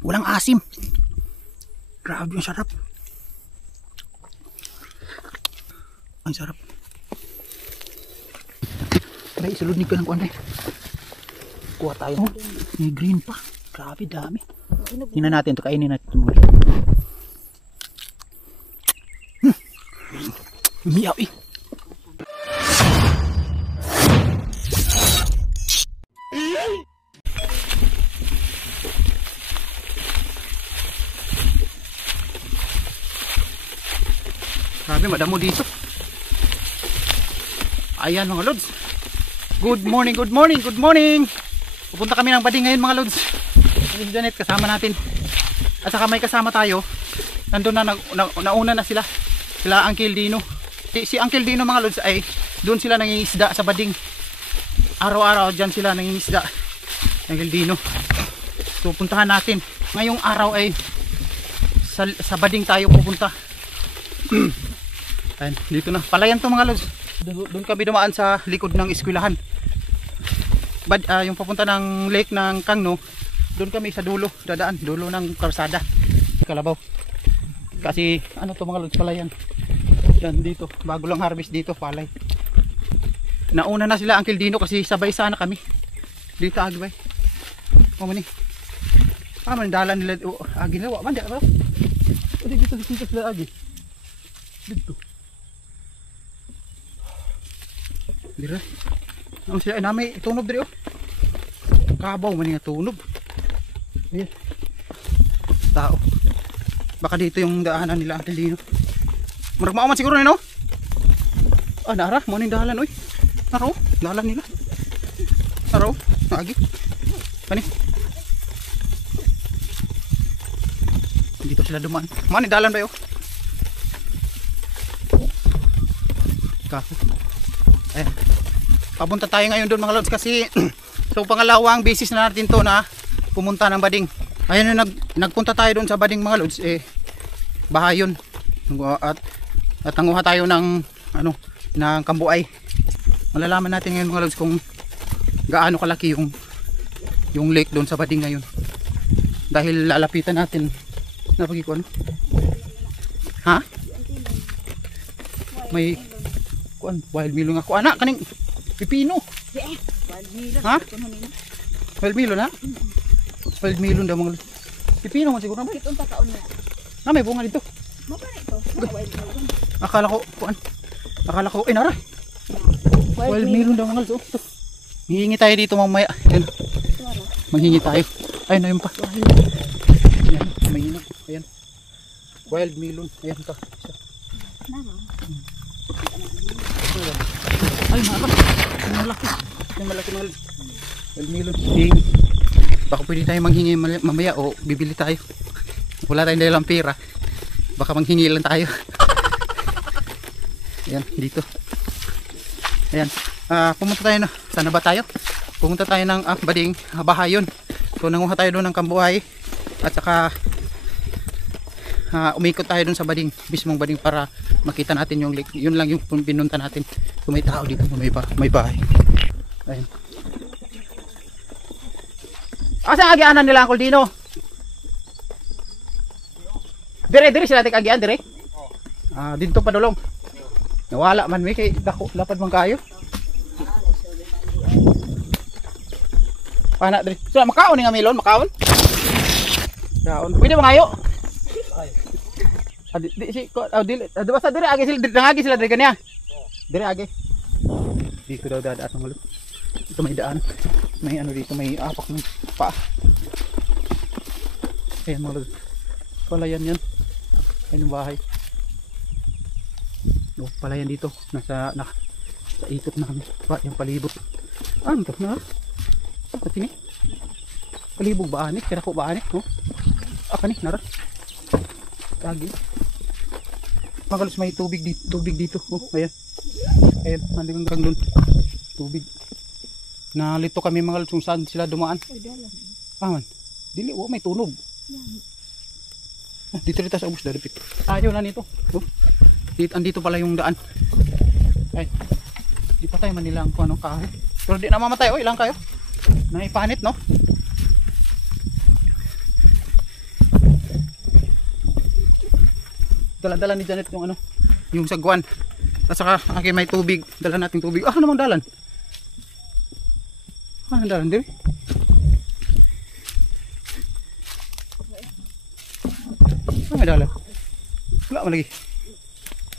Walang asim. Grabe ang sarap. Ang sarap. Try, suludnig ka ng kuwan eh. Kuha tayo. May green pa. Grabe, dami. Tingnan natin ito. Kainin natin ito. Umiyaw eh. Grabe, madamo dito. Ayan mga lods. Good morning, good morning, good morning. Pupunta kami ng bading ngayon mga lods. Si Janet kasama natin. At saka may kasama tayo. Nandun na, nauna na sila. Sila Uncle Dino. Si Uncle Dino mga lods ay doon sila nangingisda sa bading. Araw-araw dyan sila nangingisda. Uncle Dino. So puntahan natin. Ngayong araw ay sa bading tayo pupunta. Ayan, dito na. Palayan to mga lods. Doon kami dumaan sa likod ng eskwelahan. Yung papunta ng lake ng Kangno, doon kami sa dulo, dadaan, dulo ng karsada. Kalabaw. Kasi ano to mga lods, palayan. Yan dito, bago lang harvest dito, palay. Nauna na sila Uncle Dino kasi sabay sana kami. Dito agbay. Mamani. Mandalan nila, agi nila, manda ba? Dito sila agi. Dito. Dira. Ang sila nami tunog diri oh. Kabaw man nga tunog. Ayan. Tao. Baka dito yung daanan nila Uncle Dino. Murag mao man siguro ni no? Ah, nara mo ning dalan oy. Naro, dalan nila. Naro, agi. Kani. Dito sila dumaan. Mo ning dalan ba yo? Kako. Papunta tayo ngayon doon mga lods kasi so pangalawang basis na natin to na pumunta ng bading. Ayun yung nagpunta tayo doon sa bading mga lods bahay yun. At nanguha tayo ng ng kambuay. Malalaman natin ngayon mga lods kung gaano kalaki yung lake doon sa bading ngayon. Dahil lalapitan natin napagi ko ano. Ha? May wild melon nga ko anak kaning pipino. Ha? Wild melon ha? Wild melon daw mga pipino man siguro na ba? Itong pataon na. Na may bunga dito. Mapala ito. Wild melon. Akala ko nara. Wild melon daw mga lods. Hihingi tayo dito mamaya. Ayan. Manghingi tayo. Ayun na yun pa. Ayan. May hinog. Ayan. Wild melon. Ayan ka. Ay marami. Malaki. Malaki mga wild melon. Baka pwede tayo manghingi mamaya o bibili tayo. Wala tayong dalang pera. Baka manghingi lang tayo. Ayan, dito. Ayan. Pumunta tayo na. Sana ba tayo? Pumunta tayo ng bading bahayon. So nanguha tayo doon ng kambuhay. At saka umikot tayo doon sa bading, mismong bading para makita natin yung lake. Yun lang yung pinunta natin. So may tao dito, may bahay. Ayan. Asa agianan nila Uncle Dino? Dire sila tek agian dire? Dito pa dulong. Nawala man may kay dako lapad man kayo. Pana dire. So makaon nga melon, makaon. Daon. Pwede ba ngayo? Di basta dire agi sila dire kanya. Dire agi. Dito daw dadaan ng malot. Ito may daan. May ano dito, may apak ng paa. Ayan mga lods. Palayan yan. Ayan yung bahay. Palayan dito. Nasa ikot na kami. Yung palibot. Ano ito na? At sini? Palibog ba anik? Kira ko ba anik? Ni? Nara? Lagi. Mga lods, may tubig dito. Ayan. Ayan. Hanggang doon. Tubig. Nalito kami mga lods kung saan sila dumaan. Man. Dili, may tunog. Dito sa ubos dalipit. Ayaw na nito. Andito pala yung daan. Ay. Di pa tayo manilang kung anong kahoy. Pero di na mamatay. Ilang kayo? Naipanit no? Dala-dala ni Janet yung ano, yung sagwan. At saka okay, may tubig. Dala natin tubig. Ah, namang dalan. Ah, dalan din. Ah, may dalan. Wala man lagi.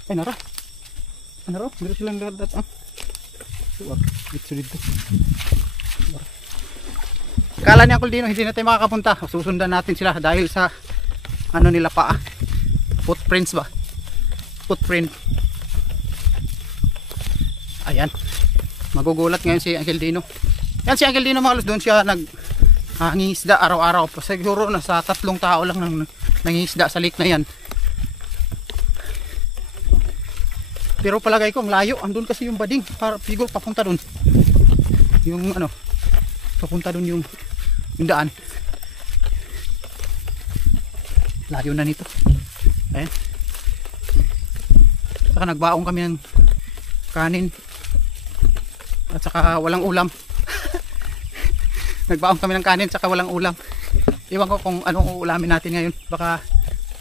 Ay, nara. Ano ro? Meron silang dadat. Ah. Suwag. Dito. Kala ni Uncle Dino hindi na tayo makakapunta. Susundan natin sila dahil sa ano nila paa. Footprints ba? Footprint. Ayan. Magugulat ngayon si Uncle Dino. Yan si Uncle Dino mga lods, doon siya nangingisda araw-araw. Siguro nasa 3 tao lang nang nangingisda sa lake na yan. Pero palagay ko ang layo. Andun kasi yung bading. Para pigo papunta doon. Yung ano. Papunta doon yung daan. Layo na nito. Ayan. Saka nagbaong kami ng kanin. At saka walang ulam. Nagbaong kami ng kanin saka walang ulam. Iwan ko kung anong uulamin natin ngayon. Baka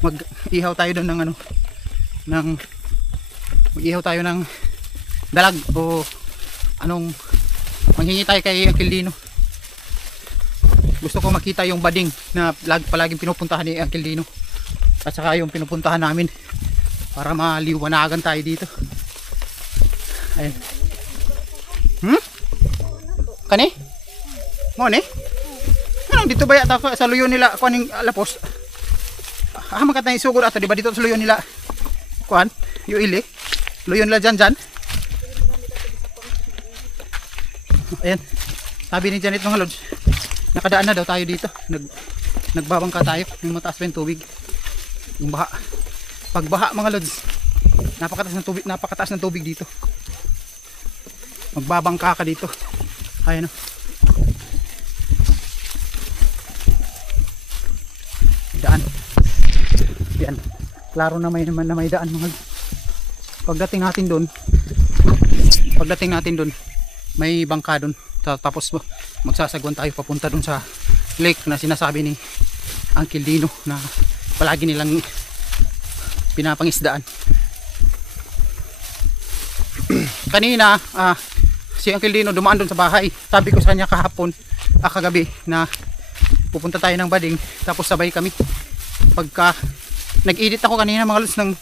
mag-ihaw tayo doon ng ano, mag-ihaw tayo ng dalag o anong, manghingi tayo kay Uncle Dino. Gusto ko makita yung bading na palaging pinupuntahan ni Uncle Dino. At saka yung pinupuntahan namin para maliwanagan tayo dito. Ayan. Kani? Mo ni? Ano dito ba yata sa luyo nila kuaning lapos? Ah, makatay sugod ato di ba dito sa luyo nila? Kuan, yung ili. Luyo nila dyan. Ayan. Sabi ni Janet mga lods, nakadaan na daw tayo dito. Nagbabangka tayo. Yung mataas pa yung tubig. Yung baha. Pag baha mga lods, napakataas ng tubig dito. Magbabangka ka dito. Ayan o. Daan. Yan. Klaro na may daan mga lods. Pagdating natin doon, may bangka doon. Tapos magsasagwan tayo papunta doon sa lake na sinasabi ni Uncle Dino na palagi nilang pinapangisdaan. Kanina si Uncle Dino dumaan doon sa bahay. Sabi ko sa kanya kagabi na pupunta tayo ng bading, tapos sabay kami. Pagka nag-edit ako kanina mga lods ng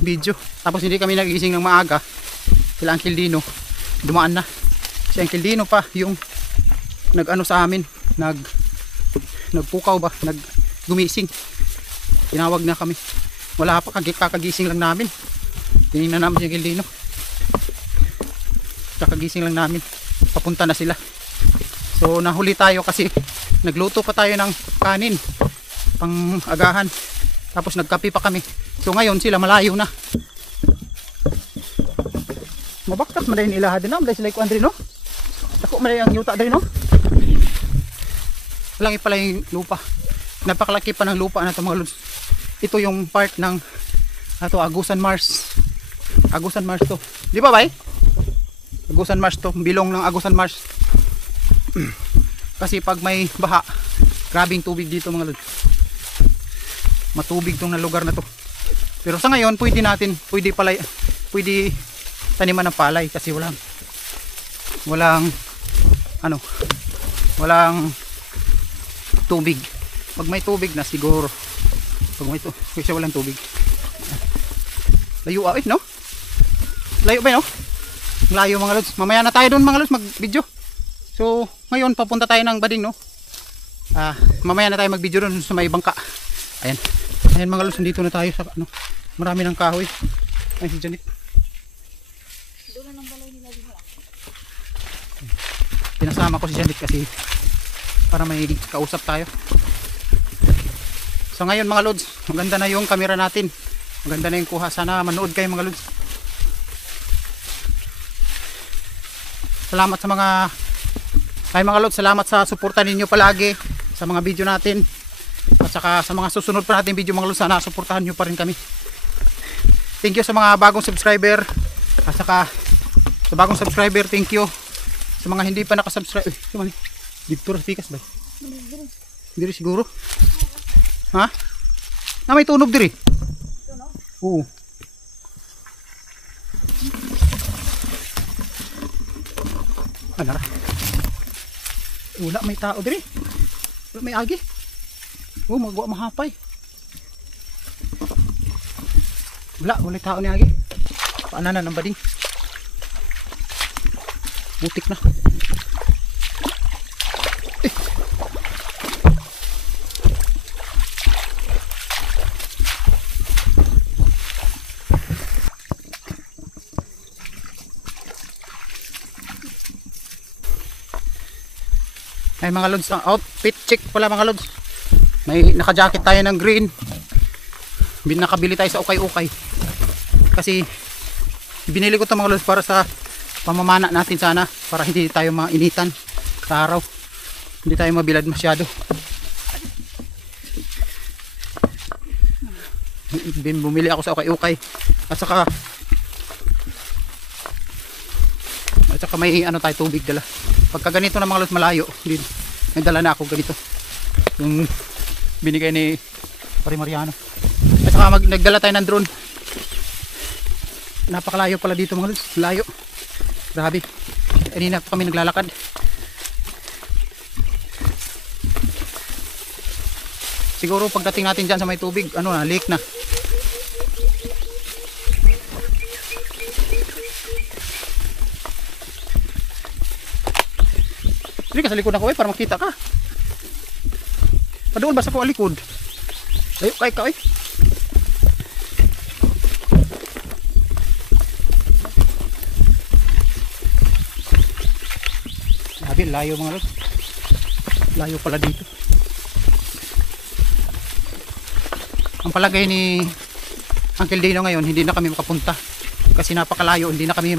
video, tapos hindi kami nagising ng maaga. Sila Uncle Dino dumaan na. Si Uncle Dino pa yung nag-ano sa amin, nagpukaw ba, gumising. Tinawag na kami. Wala pa, kakagising lang namin. Tinignan namin si Uncle Dino. Kakagising lang namin. Papunta na sila. So nahuli tayo kasi nagluto pa tayo ng kanin pang agahan. Tapos nagkape pa kami. So ngayon sila malayo na. Mabaktas man din ilaha din no. Bless like Andre no. Dako man ang yuta din no. Laki pala yung lupa. Napakalaki pa ng lupa na ito mga lods. Ito yung part ng Agusan Marsh. Agusan Marsh to. Di ba bay? Agusan Marsh to. Bilong ng Agusan Marsh. Kasi pag may baha, grabing tubig dito mga lods. Matubig tong na lugar na to. Pero sa ngayon pwede taniman ng palay kasi walang tubig. Pag may tubig na siguro. Kasi walang tubig. Layo no? Layo ba no? Layo mga lods. Mamaya na tayo doon mga lods mag-video. So ngayon papunta tayo ng bading no. Mamaya na tayo mag-video doon sa may bangka. Ayan. Ayan mga lods, dito na tayo sa ano. Marami ng kahoy. Ay si Janet. Doon ng balay nila dito. Pinasama ko si Janet kasi para may kausap tayo. So ngayon mga lods, maganda na yung camera natin. Maganda na yung kuha. Sana manood kayo mga lods. Salamat sa mga lods, salamat sa suporta ninyo palagi sa mga video natin. At saka sa mga susunod pa natin video mga lods, sana suportahan nyo pa rin kami. Thank you sa mga bagong subscriber. At saka sa bagong subscriber, thank you. Sa mga hindi pa nakasubscribe. Dito Pikas ba? Hindi siguro. Ha? Na may tunog diri. Tunog? Oo. Ano ra? Wala may tao diri. Wala may agi. Oh, magwa mahapay. Wala tao ni agi. Paananan ang bading. Butik na. Ay mga lods, ang outfit check pala mga lods. May naka-jacket tayo ng green. Nakabili tayo sa ukay-ukay. Kasi binili ko 'to mga lods para sa pamamana natin sana, para hindi tayo mainitan sa araw. Hindi tayo mabilad masyado. Bumili ako sa ukay-ukay. At saka may ano tayo, tubig dala. Pagka ganito na mga lods malayo, may dala na ako ganito. Yung binigay ni Pare Mariano. At saka nagdala tayo ng drone. Napakalayo pala dito mga lods. Layo. Grabe. Kanina pa kami naglalakad. Siguro pagdating natin dyan sa may tubig, ano na, lake na. Dili ka sa likod ako para makita ka. Padoon ba sa ko likod? Ayo kay ka Sabi layo mga lods. Layo pala dito. Ang palagay ni Uncle Dino ngayon, hindi na kami makapunta kasi napakalayo, hindi na kami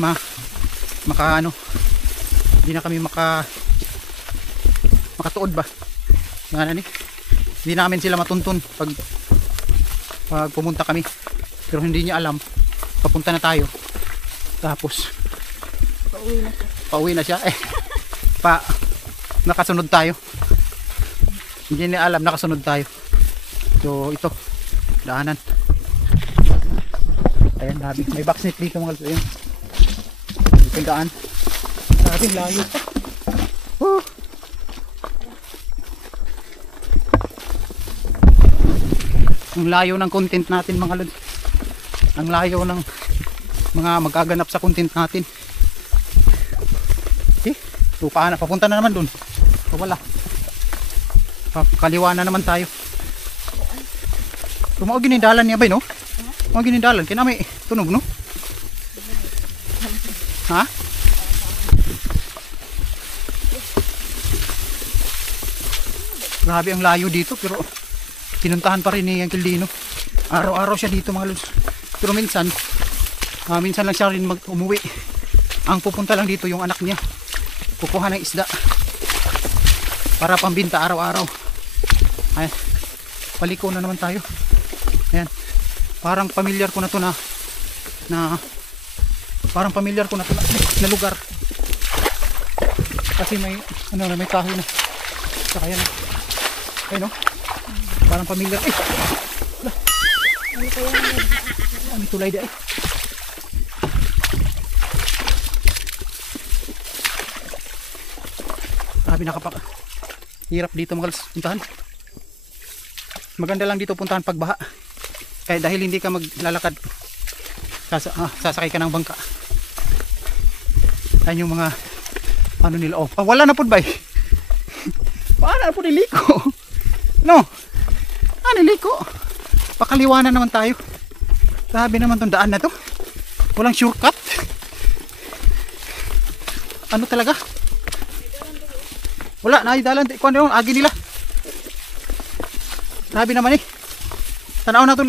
makatuod ba? Hindi namin sila matuntun pag pumunta kami. Pero hindi niya alam, papunta na tayo. Tapos pauwi na siya. Nakasunod tayo. Hindi niya alam, nakasunod tayo. So ito, daanan. Ayan, may backsnet dito mga lods. Ayan. Ito yung daan. Sabi, layo pa. Ang layo ng content natin mga lods. Ang layo ng mga magaganap sa content natin. So papunta na naman dun. So wala. Kaliwa na naman tayo. So mao ginindalan niya ba no? Mao ginindalan kina may tunog no? Ha? Grabe ang layo dito pero pinuntahan pa rin ni Uncle Dino. Araw-araw siya dito mga lods. Pero minsan lang siya rin umuwi. Ang pupunta lang dito yung anak niya. Kukuha ng isda para pambinta araw-araw. Ayan, paliko na naman tayo. Ayan, parang familiar ko na to na lugar kasi may may kahoy na saka yan ayun no, parang familiar may tulay di grabe hirap dito mga lods puntahan. Maganda lang dito puntahan pag baha kaya dahil hindi ka maglalakad sasakay ka ng bangka. Ayan yung mga ano nila wala na po ba paano na po niliko no niliko pakaliwanan naman tayo. Sabi naman tong daan na to walang shortcut ano talaga wala na dalan kung ano agi nila. Sabi naman tanaw na to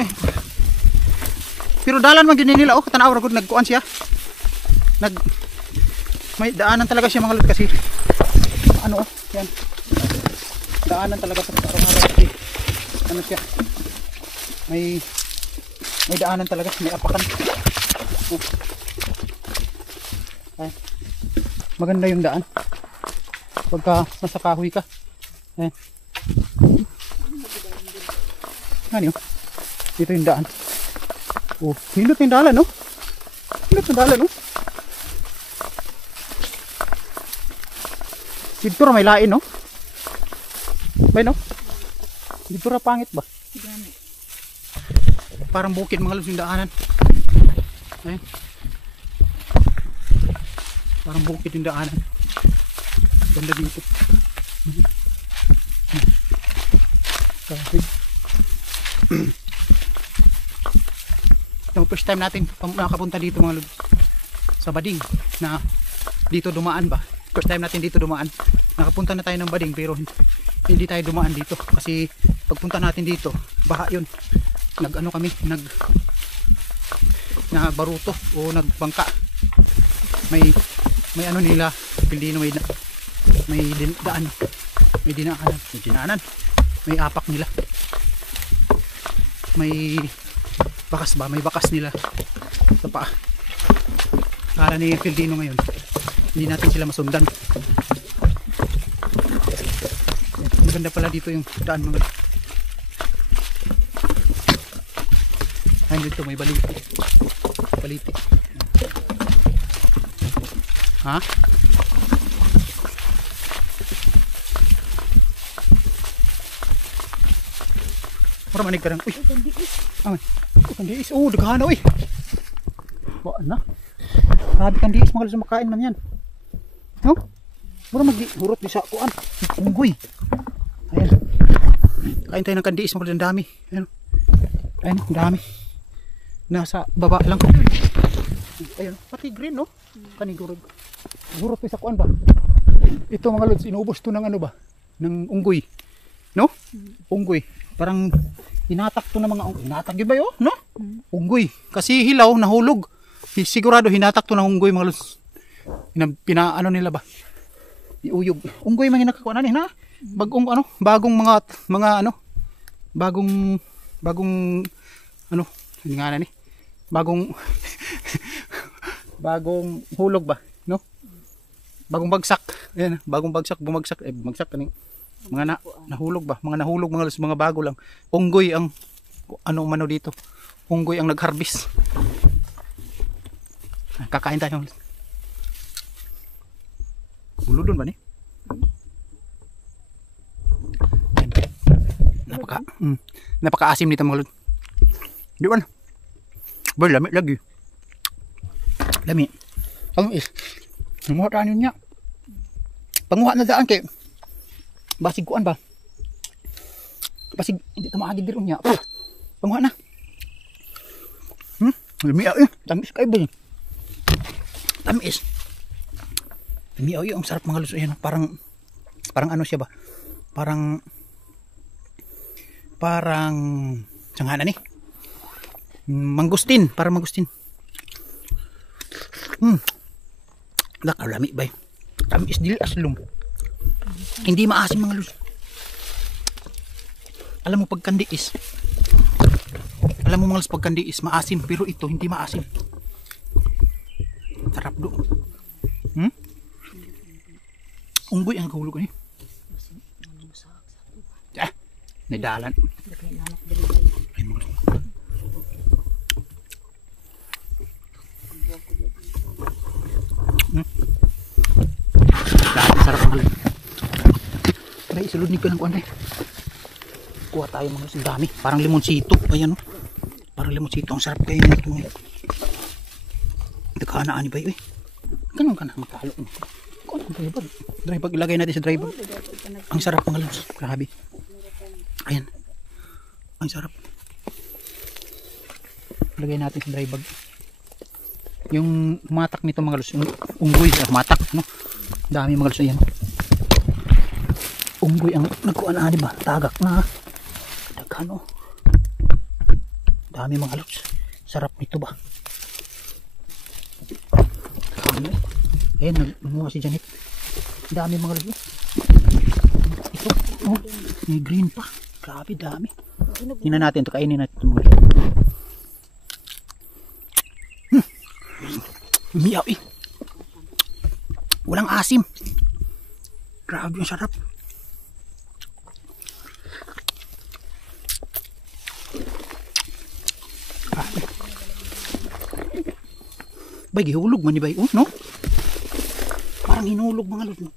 pero dalan man gini nila tanaw ra gud nagkuan siya may daanan talaga siya mga lods kasi yan daanan talaga sa araw-araw kasi ano siya may daanan talaga may apakan. Ay, maganda yung daan pagka nasa kahoy ka. Ayan. Ano yun? Dito yung daan. Oh, hindot yung dalan, no? Hindot yung dalan, no? Dito ra may lain, no? Bay, no? Dito ra pangit ba? Gani. Parang bukid mga lods yung daanan. Ayun. Parang bukid yung daanan. Ganda dito. Grabe. Yung first time natin nakapunta dito mga lods sa Bading na dito dumaan ba? First time natin dito dumaan. Nakapunta na tayo ng Bading pero hindi tayo dumaan dito kasi pagpunta natin dito baha yun. Nag-ano kami, baruto o nagbangka. May ano nila, Pilipino may daan, may dinaanan, may apak nila. May bakas ba? May bakas nila sa paa. Kala ni Pilipino ngayon hindi natin sila masundan. Maganda pala dito yung daan mga. Ayun dito may baliti. Baliti. Ha? Para manig ka lang. Uy! Aman. Kandiis. Oh, daghan na uy. Baan na. Grabe kandiis mga lods, makain man yan. No? Mura mag-hurot di sa kuan. Unggoy. Ayan. Kain tayo ng kandiis mga lods, ang dami. Ayan. Ayan, ang dami. Nasa baba lang. Ayan, pati green no? Kanigurog. Hurot di sa kuan ba? Ito mga lods, inubos to ng ano ba? Ng unggoy. No? Unggoy. Parang hinatak to ng mga unggoy. Hinatak yun ba yun? No? Unggoy. Kasi hilaw, nahulog. Sigurado hinatak to ng unggoy mga lods. Pinaano nila ba? Iuyog. Unggoy man hinakakuha na na. Bagong ano, bagong mga ano, bagong ano, hindi nga na ni. Bagong bagong hulog ba, no? Bagong bagsak. Ayan, bagong bagsak, bumagsak, bumagsak kaning mga nahulog ba? Mga nahulog mga lods, mga bago lang. Unggoy ang ano umano dito. Unggoy ang nag-harvest. Kakain tayo. Ulo doon ba ni? Napaka-asim nito mga lods. Di ba na? Boy, lami lagi. Lami. Ang is. Nanguha tayo niya. Panguha na daan kay basig kuan ba? Basig hindi ta maagid diro niya. Panguha na. Lami ay. Tamis kay ba? Tamis. Lami ay ang sarap mga lods. Ayan, parang ano siya ba? Parang sangana ni. Mangustin, para mangustin. Lami bay. Tamis dili aslum. Hindi maasim mga lods. Alam mo pag kandiis. Alam mo mga lods pag kandiis maasim pero ito hindi maasim. Sarap do. Unggoy ang kahulog ni. Nidalan. Ay mga lods. Sarap mga lods. Tara, isulod ka ng kuwan eh. Kuha tayo mga lods, ang dami. Parang limonsito. Ayan o. Parang limonsito. Ang sarap kayo nito. Nagkahanaan ni Bayo eh. Ganun ka na makalo. Kuha ng dry bag. Dry bag, ilagay natin sa dry bag. Ang sarap mga lods. Grabe. Ayan. Ang sarap. Ilagay natin sa dry bag. Yung matak nito mga lods. Unggoy. Matak. Ano? Dami mga lods. Ayan. Unggoy ang nagkuhan na ba? Tagak na. Dagano. Dami mga lods. Sarap nito ba? Dami. Ayan, nagmuha si Janet. Dami mga lods. Ito. Oh, may green pa. Grabe, dami. Tingnan natin ito. Kainin natin ito mga lods. Umiyaw eh. Walang asim. Grabe yung sarap. Bay, gihulog man ni bay. Oh, no? Parang hinulog mga lods. No?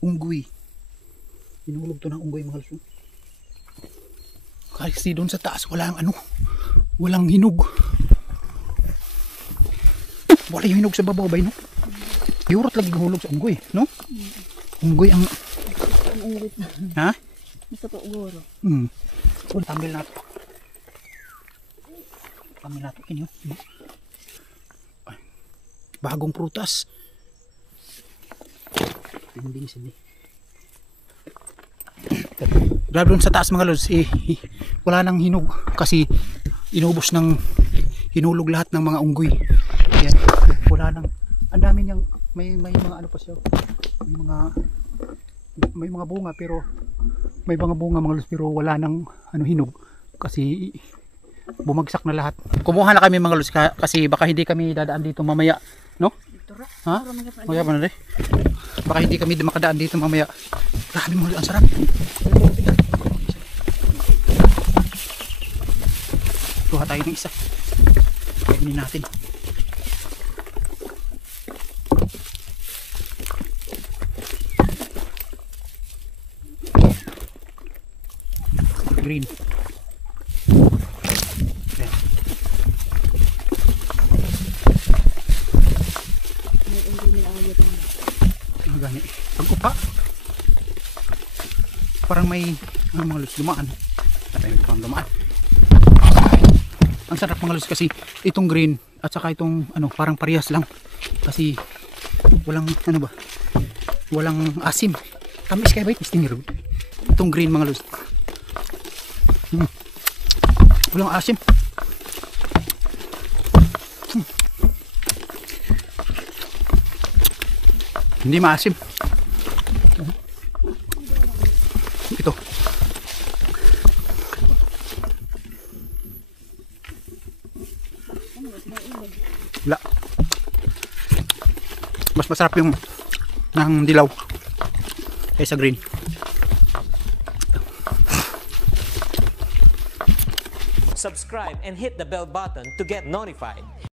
Unggoy. Hinulog to ng unggoy mga lods. No? Kasi doon sa taas, walang ano. Walang hinog. Wala yung hinog sa babaw bay, no? Yurot lagi gihulog sa unggoy, no? Unggoy ang... Ang unggoy. Ha? Gusto po guro. Tambil natin. Tambil natin inyo. Bagong prutas. Tinding sini. Grabe doon sa taas mga lods, wala nang hinog kasi inubos ng hinulog lahat ng mga unggoy. Yan, wala nang, ang dami niyang may mga ano pa siya. May mga bunga pero mga lods pero wala nang ano hinog kasi bumagsak na lahat. Kumuha na kami mga lods kasi baka hindi kami dadaan dito mamaya, no? Ha? Mamaya pa na rin. Baka hindi kami makadaan dito mamaya. Grabe mga lods, ang sarap. Kuha tayo ng isa. Kainin natin. Green. Ayan. Ang gani. Pag-upa. Parang may mga lods dumaan. Patay mo pang dumaan. Ang sarap mga lods kasi itong green at saka itong ano parang parehas lang kasi walang ano ba walang asim. Tamis kaya ba itong green mga lods. Walang asim. Hindi maasim. Ito. Wala. Mas masarap yung ng dilaw kaysa green. Subscribe and hit the bell button to get notified.